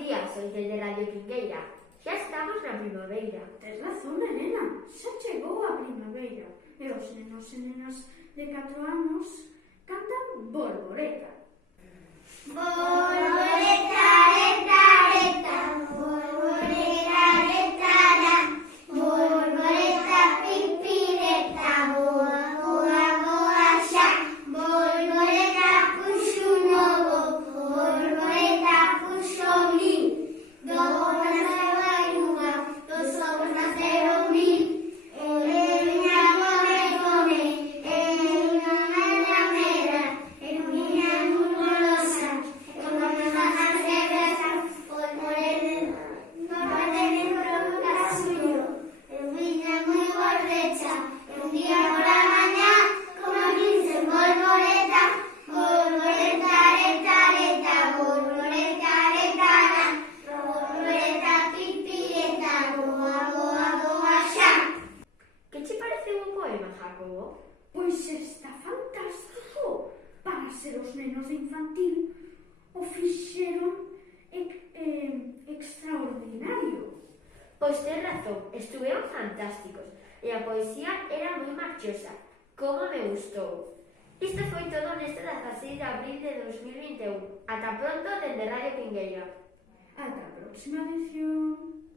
días, ointes de Radio Quingueira. Xa estamos na primavera. Tes razón, Elena, xa chegou a primavera e os nenos e nenas de 4 anos cantan Bolboreta. Bolboreta, reta, reta, bolboreta, reta, ra, bolboreta, pipireta, boa, boa, boa, xa, bolboreta, puxo novo, bolboreta, puxo mil, dos naceron unha, dos ovos naceron mil, miña come, come, miña mera, mera, miña golosa, come majas negras, bolboreta, no tener produta suyo, miña moi borrecha, un día por la mañá, como dicen bolboreta, bolboreta, reta, reta, bolboreta, reta, ra, bolboreta, pipireta, boa, boa, boa, xa. Que che pareceu o poema, Jacobo? Pois está fantástico. Para ser os nenos de infantil o fixeron extraordinario. Pois ten razón, estuveron fantásticos e a poesía era moi marchosa. Como me gustou. Isto foi todo neste 16 de abril de 2021. Ata pronto dende Radio Quingueira. Ata a próxima edición.